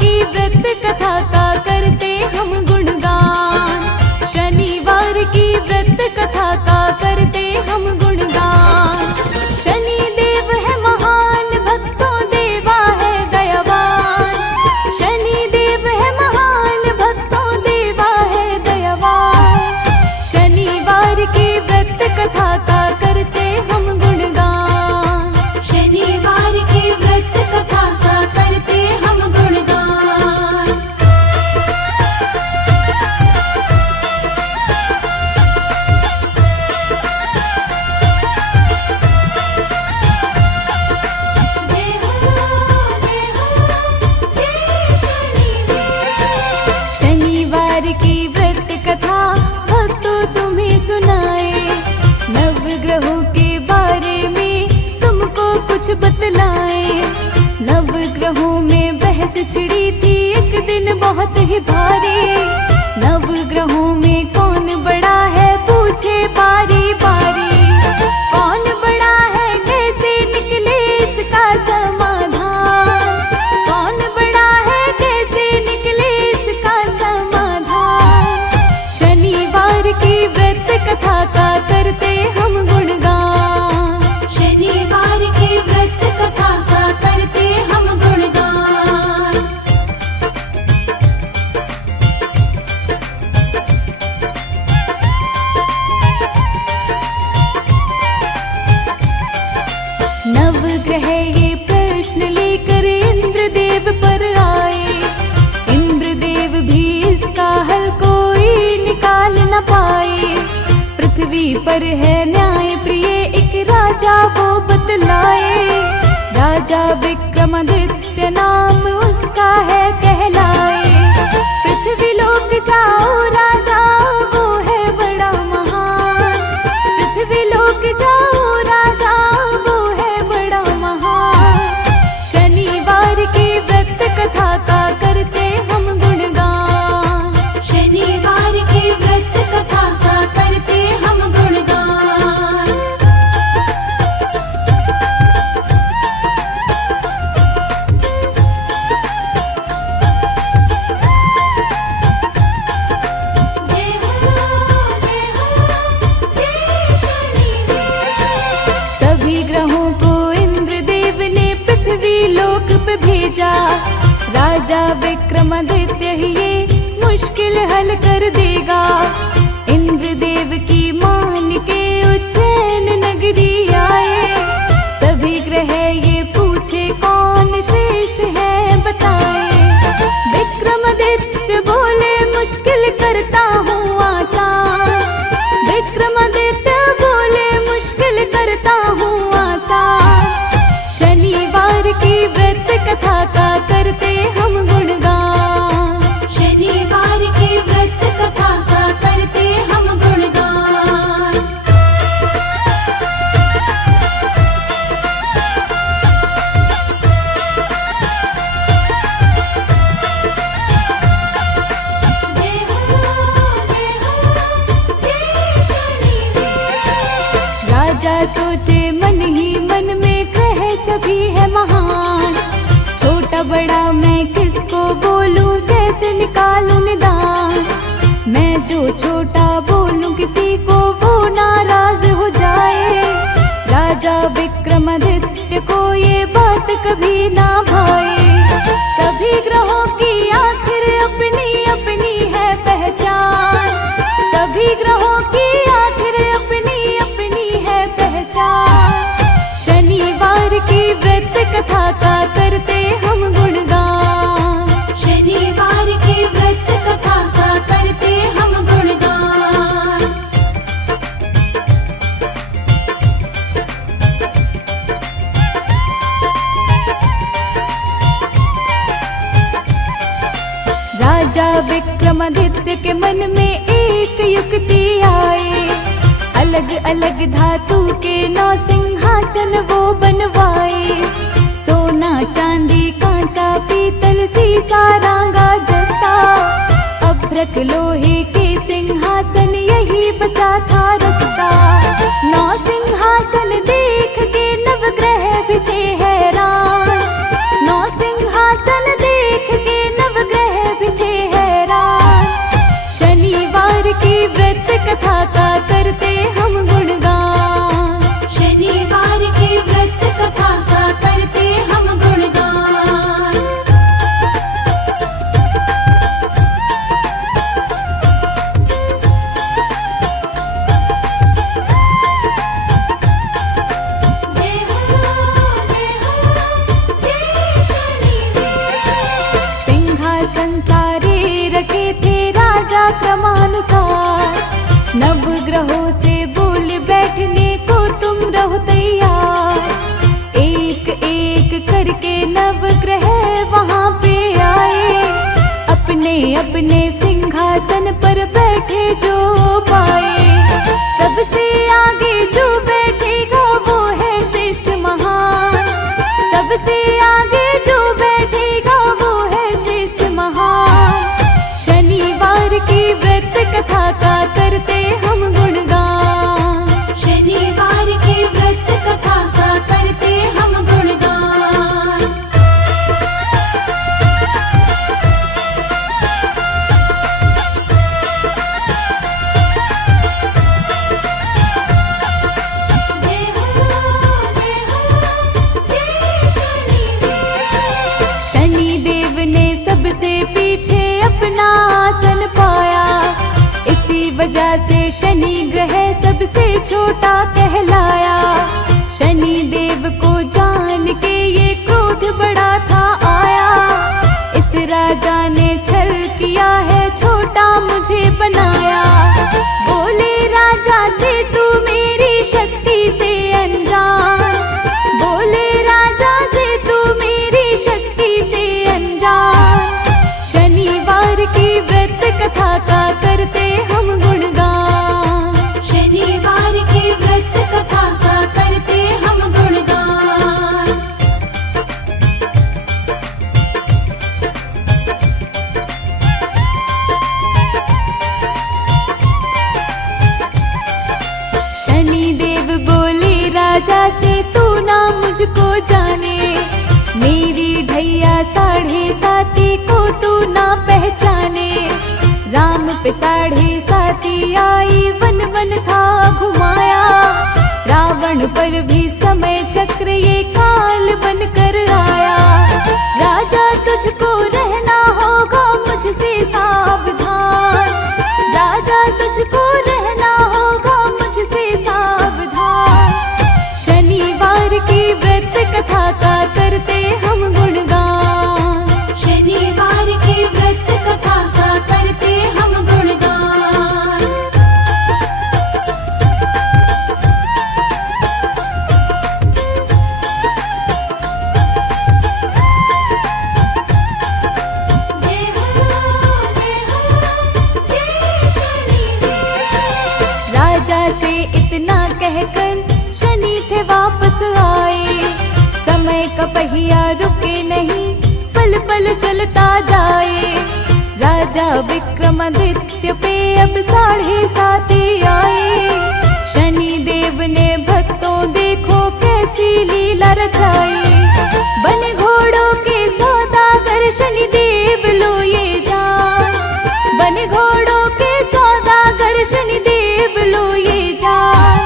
की व्रत कथा का करते हम गुणगान। शनिवार की व्रत कथा का करते हम गुणगान। शनि देव है महान, भक्तों देवा है दयावान। शनि देव है महान, भक्तों देवा है दयावान। शनिवार की व्रत कथा का करते हम गुणगान। शनिवार की व्रत कथा का करते हम गुणगान। जय हो जय शनिदेव। शनिवार की व्रत कथा भक्तों तुम्हें सुनाए। नवग्रहों के बारे में तुमको कुछ बतलाए। नवग्रहों में बहस छिड़ी थी एक दिन बहुत ही भारी। नवग्रहों में कौन बड़ा है पूछे बारी बारी। कौन बड़ा है कैसे निकले इसका समाधान। कौन बड़ा है कैसे निकले इसका समाधान। शनिवार की व्रत कथा का करते हम गुणगान। शनिवार की व्रत कथा का करते हम गुणगान। नवग्रह ये प्रश्न लेकर इंद्रदेव पर आए। इंद्रदेव भी इसका हल कोई निकाल न पाए। पृथ्वी पर है न्याय प्रिय एक राजा वो बतलाए। राजा विक्रमादित्य नाम उसका है कहलाए। पृथ्वी लोक जाओ राजा वो है बड़ा महान। पृथ्वी लोक जाओ राजा वो है बड़ा महान। शनिवार की व्रत कथा का करते हम गुणगान। शनिवार की व्रत कथा का करते हम गुणगान। जय हो जय शनिदेव। सभी ग्रहों को इंद्रदेव ने पृथ्वी लोक पे भेजा। राजा विक्रमादित्य ही ये मुश्किल हल कर देगा। इंद्रदेव की मान के उज्जैन नगरी आए। सभी ग्रह ये पूछे कौन श्रेष्ठ है बताए। विक्रमादित्य बोले मुश्किल करता हूँ आसान। विक्रमादित्य बोले मुश्किल करता हूँ आसान। शनिवार की व्रत कथा का करते हम गुणगान। शनिवार की व्रत कथा का करते हम गुणगान। जय हो जय शनिदेव। राजा सोचे मन ही मन में ग्रह सभी है महान। छोटा बड़ा मैं किसको बोलूं कैसे निकालूं निदान। मैं जो छोटा बोलूं किसी को वो नाराज हो जाए। राजा विक्रमादित्य को ये बात कभी ना भाए। सभी ग्रहों की आखिर अपनी अपनी है पहचान। सभी ग्रहों की आखिर अपनी अपनी है पहचान। शनिवार की व्रत कथा का करते हम गुणगान। शनिवार की व्रत कथा का करते हम गुणगान। राजा विक्रमादित्य के मन में एक युक्ति आए। अलग अलग धातु के 9 सिंहासन वो बनवाए। सोना चांदी कांसा पीतल सीसा रांगा जस्ता। अभ्रक लोहे के सिंहासन यही बचा था रास्ता। 9 सिंहासन देख के नवग्रह भी थे हैरान। 9 सिंहासन देख के करके नवग्रह वहाँ पे आए। अपने अपने सिंहासन पर बैठे जो पाए, सबसे आगे जो बैठेगा वो है श्रेष्ठ महान। सबसे आगे जो बैठेगा वो है श्रेष्ठ महान। शनिवार की व्रत कथा का करते हम गुणगान। शनिवार की व्रत कथा का करते हम गुणगान। जय हो जय शनिदेव। शनिदेव ने सबसे पीछे अपना आसन पाया, इसी वजह से शनि ग्रह सबसे छोटा कहलाया। शनिदेव को जान के ये क्रोध बड़ा था आया, इस राजा ने छल किया है छोटा मुझे बनाया। बोले राजा से तू मेरी शक्ति से अनजान, बोले राजा से तू मेरी शक्ति से अनजान। शनिवार की व्रत कथा का करते हम गुणगान। शनिवार की व्रत कथा का करते हम गुणगान। शनिदेव बोले राजा से तू ना मुझको जाने, मेरी ढैया 7.5 को तू ना पहचाने। राम पे 7.5 आई, वन वन था घुमाया। रावण पर भी समय चक्र ये काल बन कर आया। राजा तुझको रहना होगा मुझसे सावधान, राजा तुझको रहना होगा मुझसे सावधान। शनिवार की व्रत कथा का करते हम गुणगान। शनिवार की व्रत कथा का करते हम गुणगान। जय हो जय शनिदेव। राजा से इतना कहकर शनि थे वापस आए। समय का पहिया रुके नहीं, पल पल चलता जाए। राजा विक्रमादित्य पे अब 7.5 आए। शनि देव ने भक्तों देखो कैसी लीला रचाई। बन घोड़ों के सौदागर शनिदेव लो ये जान, बन घोड़ों के सौदागर शनिदेव लो ये जान।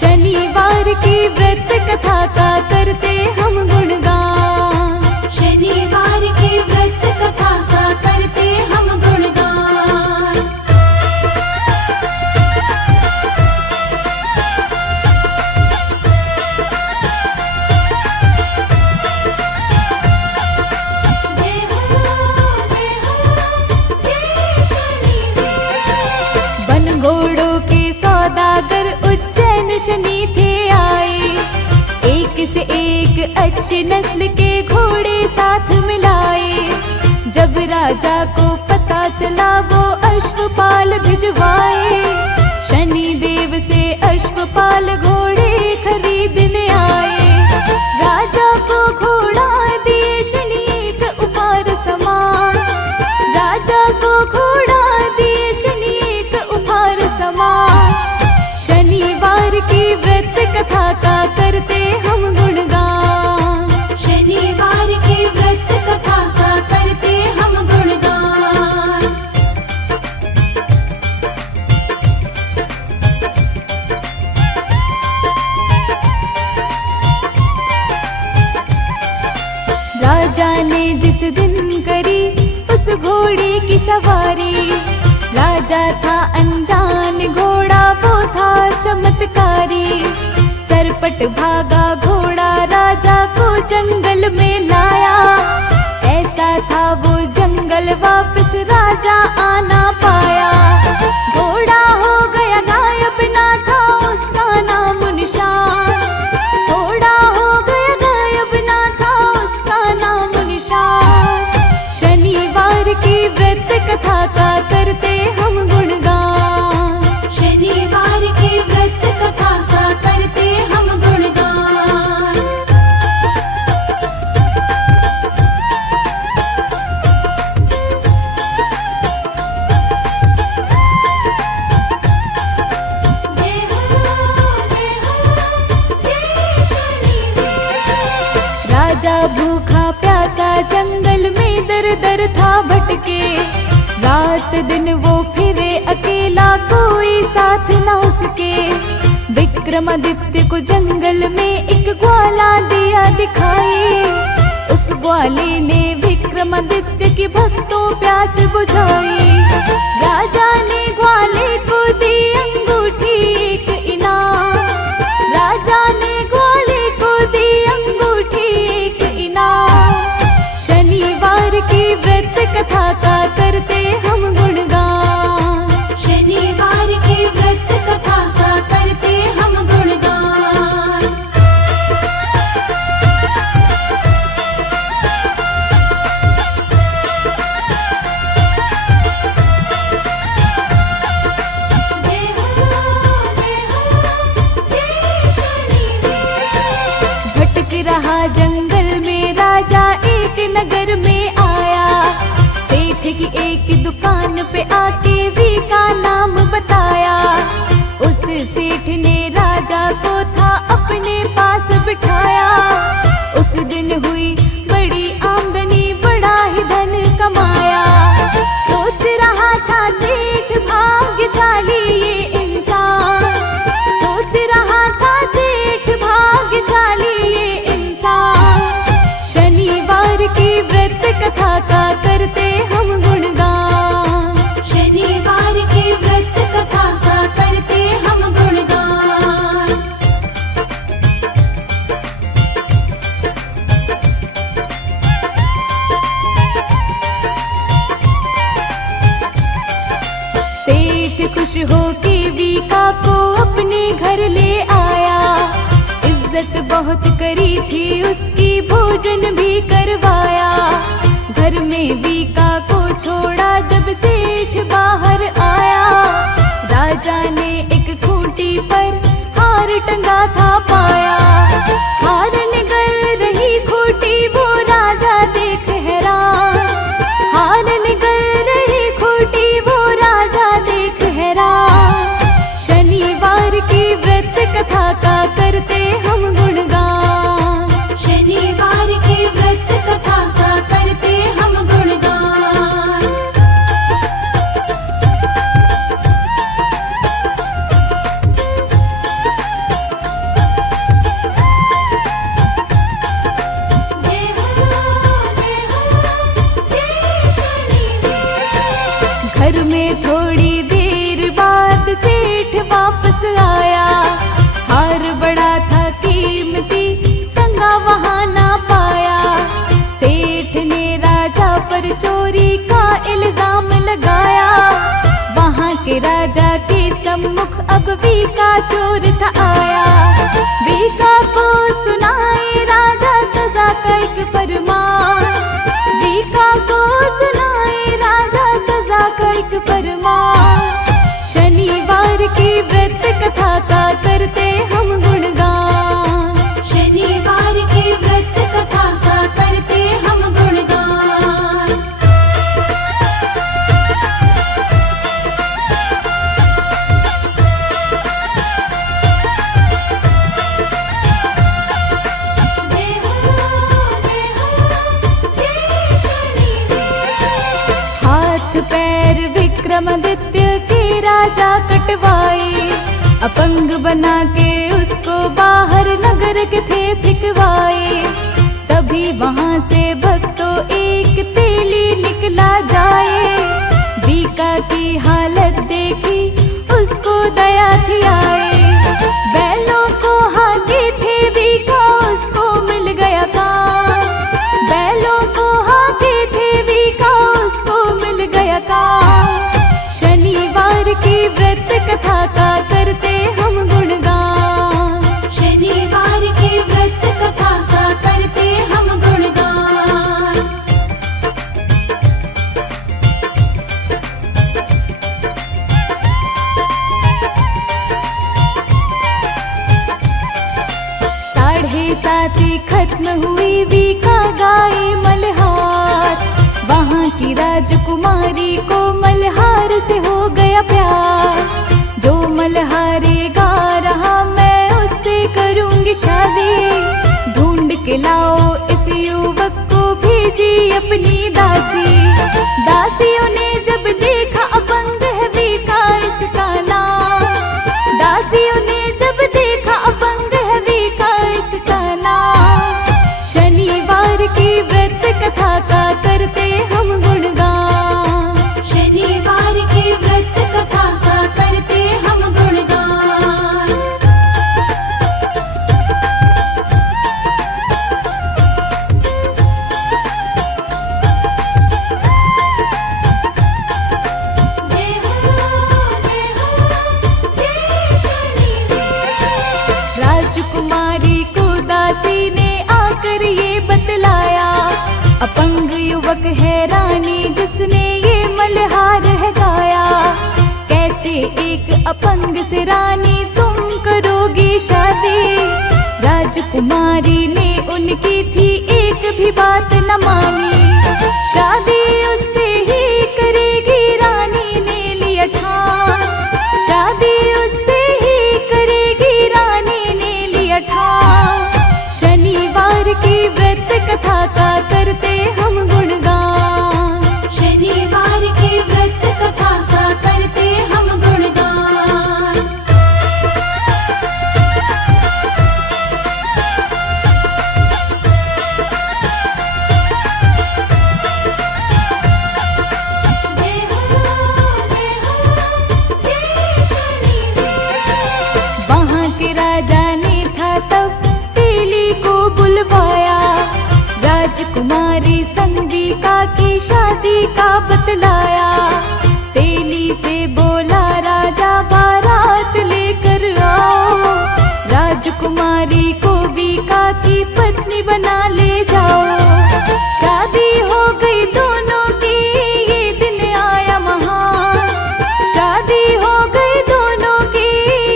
शनिवार की व्रत कथा का करते हम गुणगान। शनिवार की व्रत कथा का करते हम गुणगान। जय हो जय शनिदेव। बन घोड़ों के सौदागर उज्जैन शनि थे आए। एक से एक अच्छी नस्ल के घोड़े साथ मिलाए। जब राजा को पता चला वो अश्वपाल भिजवाए। शनि देव से अश्वपाल घोड़े खरीदने आए। राजा को घोड़ा दिए शनि एक उपहार समान, राजा को घोड़ा दिए शनि एक उपहार समान। शनिवार की व्रत कथा का करते हम गुणगान। शनिवार की व्रत कथा का करते हम गुणगान। राजा ने जिस दिन करी उस घोड़े की सवारी। राजा था अनजान, घोड़ा वो था चमत्कारी। सरपट भागा घोड़ा राजा को जंगल में लाया। ऐसा था वो जंगल वापस राजा आ ना पाया। घोड़ा हो गया गायब, ना था उसका नाम निशान। घोड़ा हो गया गायब, ना था राजा भूखा प्यासा जंगल में दर दर था भटके, रात दिन वो फिरे अकेला कोई साथ न उसके। विक्रमादित्य को जंगल में एक ग्वाला दिया दिखाई, उस ग्वाले ने विक्रमादित्य की भक्तों प्यास बुझाई। राजा ने ग्वाले को दी अंगूठी एक इनाम, राजा ने ग्वाले को दी अंगूठी एक इनाम। शनिवार की व्रत कथा का करते हम गुणगान, शनिवार की व्रत कथा का करते हम गुणगान। जय हो जय शनिदेव। भटक रहा जंगल में राजा एक नगर में आया, सेठ की एक दुकान पे आके वी का नाम बताया। उस सेठ ने राजा को था अपने पास बिठाया, उस दिन हुई बड़ी आमदनी बड़ा ही धन कमाया। सोच रहा था सेठ भाग्यशाली ये इंसान, सोच रहा था सेठ भाग्यशाली ये इंसान। शनिवार की व्रत कथा का करते हम गुणगान, शनिवार की व्रत कथा का करते हम गुणगान। सेठ खुश हो के वीका को अपने घर ले आया, इज्जत बहुत करी थी उसकी भोजन भी करवाया। घर में वीका को छोड़ा जब सेठ बाहर आया, राजा ने एक खूंटी पर हार टंगा था पाया। हार निगल रही खूंटी वो राजा देख हैरान, हार निगल रही खूंटी वो राजा देख हैरान। शनिवार की व्रत कथा का करते हम गुणगान, शनिवार की व्रत कथा का करते हम गुणगान। जय हो जय शनिदेव। घर में थोड़ी देर बाद सेठ वापस आया, हार बड़ा था कीमती टंगा वहां ना पाया। सेठ ने राजा पर चोरी का इल्जाम लगाया, वहां के राजा के सम्मुख अब वीका चोर था आया। वीका को सुनाए राजा सजा का एक फरमान, वीका को सुनाए राजा सजा का एक फरमान। शनिवार की व्रत कथा का करते हम गुणगान, शनिवार की व्रत कथा का करते हम गुणगान। जय हो जय शनिदेव। हाथ पैर विक्रमादित्य के राजा कटवाए, अपंग बना के उसको बाहर नगर के थे फिकवाए। तभी वहां से भक्तों एक तेली निकला जाए, वीका की हालत देखी उसको दया थी आए। बैलों को हाके थे वीका उसको मिल गया काम, बैलों को हाके थे वीका उसको मिल गया काम। शनिवार की व्रत कथा का करते हम गुणगान, शनिवार की व्रत कथा का करते हम गुणगान। साथी खत्म हुई वीका गाए मल्हार, वहाँ की राजकुमारी को मल्हार से हो गया प्यार। जो मल्हारे गा रहा मैं उससे करूंगी शादी, ढूंढ के लाओ इस युवक को भेजी अपनी दासी। दासियों ने जब देखा अपंग है वीका इसका नाम, दासियों ने जब देखा अपंग है वीका इसका नाम। शनिवार की व्रत कथा का करते हम गुणगान, शनिवार की व्रत कथा का करते हम गुणगान। जय हो जय शनिदेव। राजकुमारी को दासी ने आकर ये बतलाया, अपंग युवक है रानी जिसने ये मल्हार है गाया। कैसे एक अपंग से रानी तुम करोगी शादी। राजकुमारी ने उनकी थी एक भी बात न मानी, शादी उससे ही करेगी रानी ने लिया ठान, शादी उससे ही करेगी रानी ने लिया ठान। शनिवार की व्रत कथा का करते हम गुणगान, शनिवार की व्रत कथा का करते हम गुणगान। जय हो जय शनिदेव। वहाँ के राजा ने था तब तेली को बुलवाया, राजकुमारी संगीका की शादी का बतलाया। तेली से बोला राजा बारात लेकर आओ, राजकुमारी को वीका की पत्नी बना ले जाओ। शादी हो गई दोनों की ये दिन आया महान, शादी हो गई दोनों की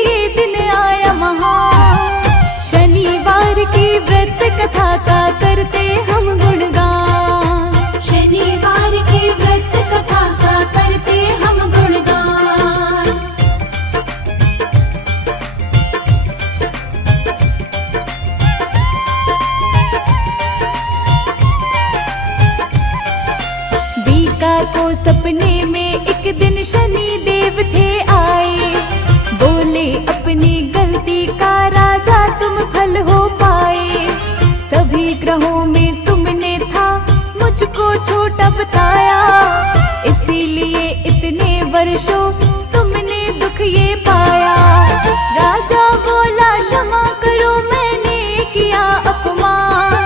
ये दिन आया महान। शनिवार की व्रत कथा का करते हम गुणगान, शनिवार की व्रत कथा का करते हम गुणगान। वीका को सपने में एक दिन शनि देव थे आए, बोले अपनी गलती का राजा तुम फल हो पाए। सभी ग्रहों में तुमने था मुझको छोटा बताया, इसीलिए इतने वर्षों तुमने दुख ये पाया। राजा बोला क्षमा करो मैंने किया अपमान,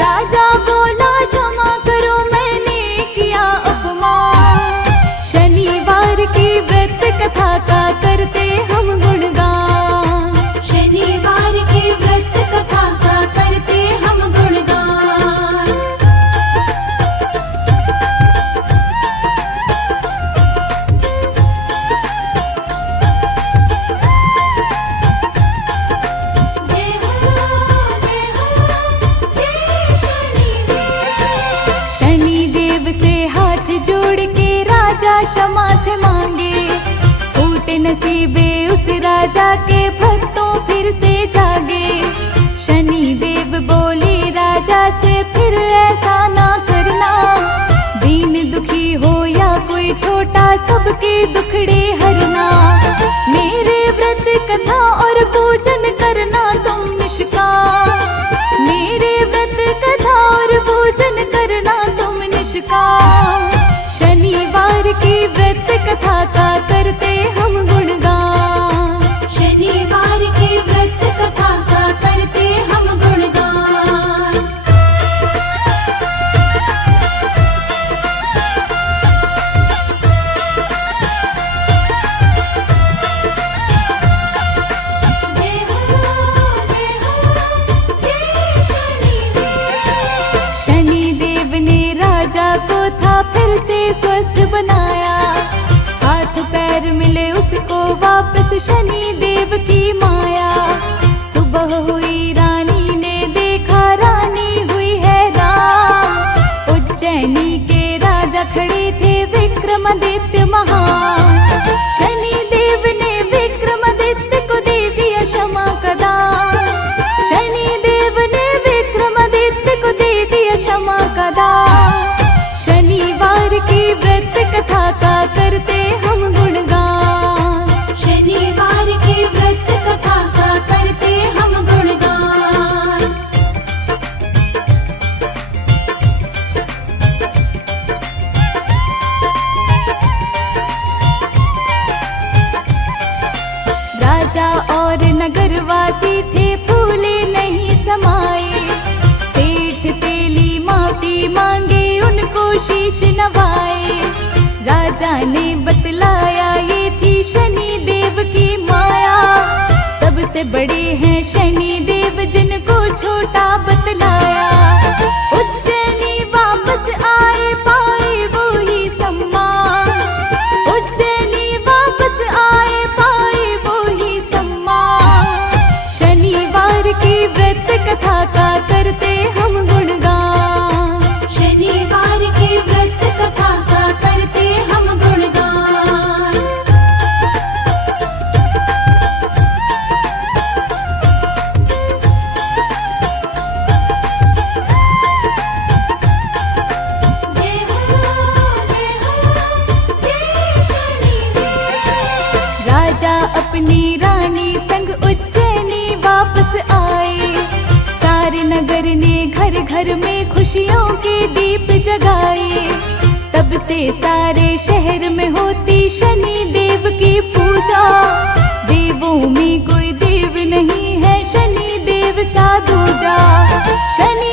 राजा बोला क्षमा करो मैंने किया अपमान। शनिवार की व्रत कथा का करते हम गुणगान, शनिवार की व्रत कथा का करते हम गुणगान। जय हो जय शनिदेव। शनिदेव से हाथ जोड़ के राजा क्षमा थे मांगे, फूटे नसीबे उस राजा के भक्तों फिर से जागे। शनिदेव बोले राजा से फिर ऐसा ना करना, दीन दुखी हो या कोई छोटा सबके दुखड़े हरना। मेरे व्रत कथा और पूजन करना तुम निष्काम, मेरे व्रत कथा और पूजन करना तुम निष्काम। शनिवार की व्रत कथा का करते हम गुणगान, शनिवार की व्रत कथा का करते हम गुणगान। राजा ने बतलाया ये थी शनि देव की माया। सबसे बड़े हैं शनि देव जिनको छोटा बतलाया। उज्जैनी वापस आए पाए वो ही सम्मान। उज्जैनी वापस आए पाए वो ही सम्मान। शनिवार की व्रत कथा का करते हम गुणगान। शनिवार की व्रत कथा का करते हम गुणगान। जय हो जय शनिदेव। राजा अपनी रानी संग उज्जैनी वापस आए। सारे नगर ने घर घर में खुशियों के दीप जगाए। तब से सारे शहर में होती शनि देव की पूजा। देवों में कोई देव नहीं है शनि देव सा दूजा। शनि